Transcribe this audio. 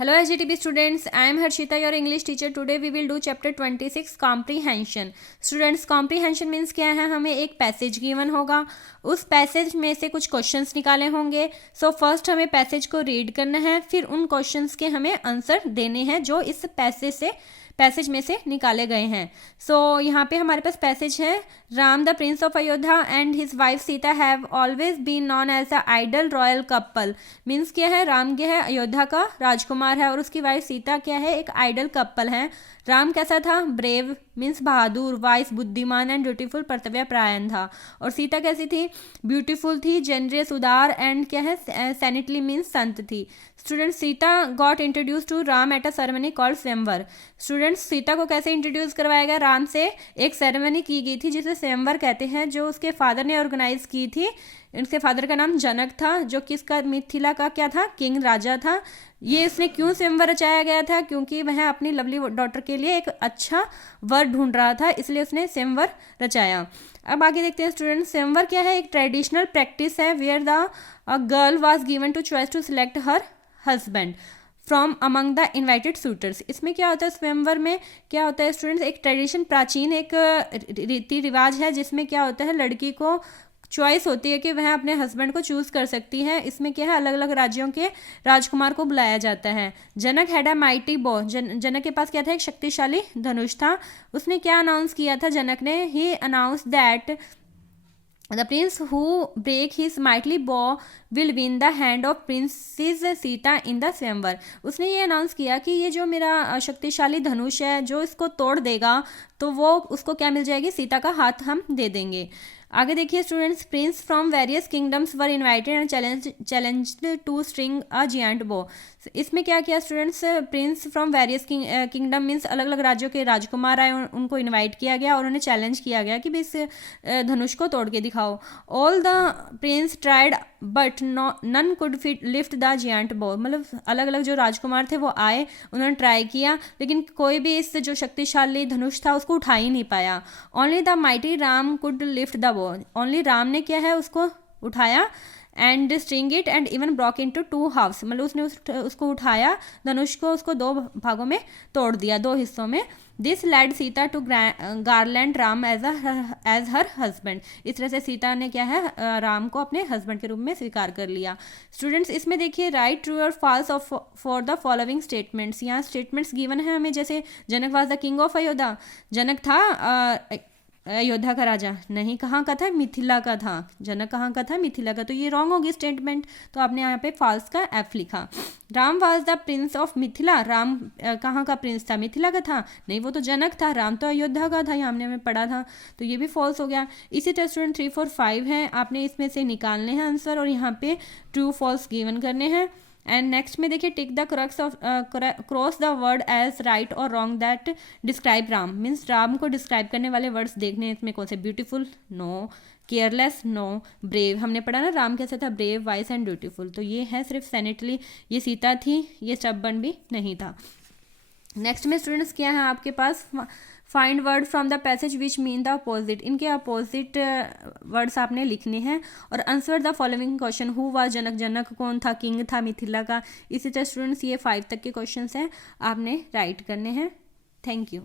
Hello HGTB students, I am Harshita, your English teacher. Today we will do chapter 26 comprehension. Students, comprehension means क्या है, हमें एक passage given होगा, उस passage में से कुछ क्वेश्चंस निकाले होंगे. सो फर्स्ट हमें पैसेज को रीड करना है, फिर उन क्वेश्चंस के हमें आंसर देने हैं जो इस पैसेज में से निकाले गए हैं. सो यहाँ पे हमारे पास पैसेज है, Ram the prince of Ayodhya and his wife Sita have always been known as the ideal royal couple. Means क्या है, राम क्या है, अयोध्या का राजकुमार है, और उसकी वाइफ सीता क्या है, एक आइडल कपल है. राम कैसा था, ब्रेव मीन्स बहादुर, वाइस बुद्धिमान एंड ब्यूटीफुल कर्तव्य परायण था. और सीता कैसी थी, ब्यूटीफुल थी, जेनरियस उदार, एंड क्या है, सैनिटली मीन्स संत थी. Student, Sita got introduce to Ram at a ceremony called swayamvar. Students, Sita को कैसे इंट्रोड्यूस करवाया गया, राम से एक सेरेमनी की गई थी जिसे स्वयंवर कहते हैं, जो उसके फादर ने ऑर्गेनाइज की थी. इसके फादर का नाम जनक था, जो किसका, मिथिला का क्या था, किंग, राजा था. ये इसने क्यों स्वयंवर रचाया गया था, क्योंकि वह अपनी लवली डॉटर के लिए एक अच्छा वर ढूंढ रहा था, इसलिए उसने स्वयंवर रचाया. अब आगे देखते हैं स्टूडेंट, स्वयंवर क्या है, एक ट्रेडिशनल प्रैक्टिस है where the girl was given to choice to select her husband from among the invited suitors. इसमें क्या होता है, स्वयंवर में क्या होता है स्टूडेंट्स, एक ट्रेडिशन, प्राचीन एक रीति रिवाज है, जिसमें क्या होता है, लड़की को चॉइस होती है कि वह अपने हस्बैंड को चूज कर सकती है. इसमें क्या है, अलग अलग राज्यों के राजकुमार को बुलाया जाता है. जनक हैड अ माइटी बो, जनक के पास क्या था, एक शक्तिशाली धनुष था. उसने क्या अनाउंस किया था जनक ने, he announce that the prince who break his mightly bow will win the hand of princess Sita in the swayamvar. उसने ये अनाउंस किया कि ये जो मेरा शक्तिशाली धनुष है, जो इसको तोड़ देगा तो वो उसको क्या मिल जाएगी, सीता का हाथ हम दे देंगे. आगे देखिए students, prince from various kingdoms were invited and challenged to string a giant bow. इसमें क्या किया students, prince from various kingdom means अलग अलग राज्यों के राजकुमार आए, उनको इनवाइट किया गया और उन्हें चैलेंज किया गया कि भाई इस धनुष को तोड़ के दिखाओ. All the prince tried but none could fit lift the giant bow. मतलब अलग अलग जो राजकुमार थे वो आए, उन्होंने ट्राई किया, लेकिन कोई भी इस जो शक्तिशाली धनुष था उसको उठा ही नहीं पाया. Only the mighty Ram could lift the bow. Only Ram ने क्या है, उसको उठाया and string it and even broke into two halves. मतलब उसने उसको उठाया, धनुष को उसको दो भागों में तोड़ दिया, दो हिस्सों में. This led Sita to garland Ram as her husband. इस तरह से सीता ने क्या है, राम को अपने हस्बैंड के रूप में स्वीकार कर लिया. स्टूडेंट्स, इसमें देखिए राइट ट्रू और false of for the following statements. यहाँ स्टेटमेंट्स गिवन है हमें, जैसे Janak was the king of Ayodhya. Janak था अयोध्या का राजा नहीं, कहाँ का था, मिथिला का था. जनक कहाँ का था, मिथिला का. तो ये रॉन्ग होगी स्टेटमेंट, तो आपने यहाँ पे फॉल्स का एफ लिखा. Ram was the prince of Mithila. Ram कहाँ का प्रिंस था, मिथिला का था नहीं, वो तो जनक था. राम तो अयोध्या का था, ये हमने हमें पढ़ा था, तो ये भी फॉल्स हो गया. इसी तरह स्टूडेंट 3, 4, 5 है, आपने इसमें से निकालने हैं आंसर और यहाँ पे ट्रू फॉल्स गिवन करने हैं. एंड नेक्स्ट में देखिए, tick the cross the word as right और wrong that describe Ram. Means Ram को डिस्क्राइब करने वाले वर्ड्स देखने हैं. इसमें कौन से, beautiful no, careless no, brave. हमने पढ़ा ना राम कैसा था, ब्रेव, वाइस एंड ब्यूटीफुल. तो ये है सिर्फ सैनिटली, ये सीता थी, ये स्टबर्न भी नहीं था. नेक्स्ट में स्टूडेंट्स क्या है आपके पास, find word from the passage which mean the opposite. इनके अपोजिट वर्ड्स आपने लिखने हैं और answer the following question. Who was Janak, Janak कौन था, किंग था मिथिला का. इसी तरह स्टूडेंट्स ये 5 तक के क्वेश्चंस हैं, आपने राइट करने हैं. Thank you.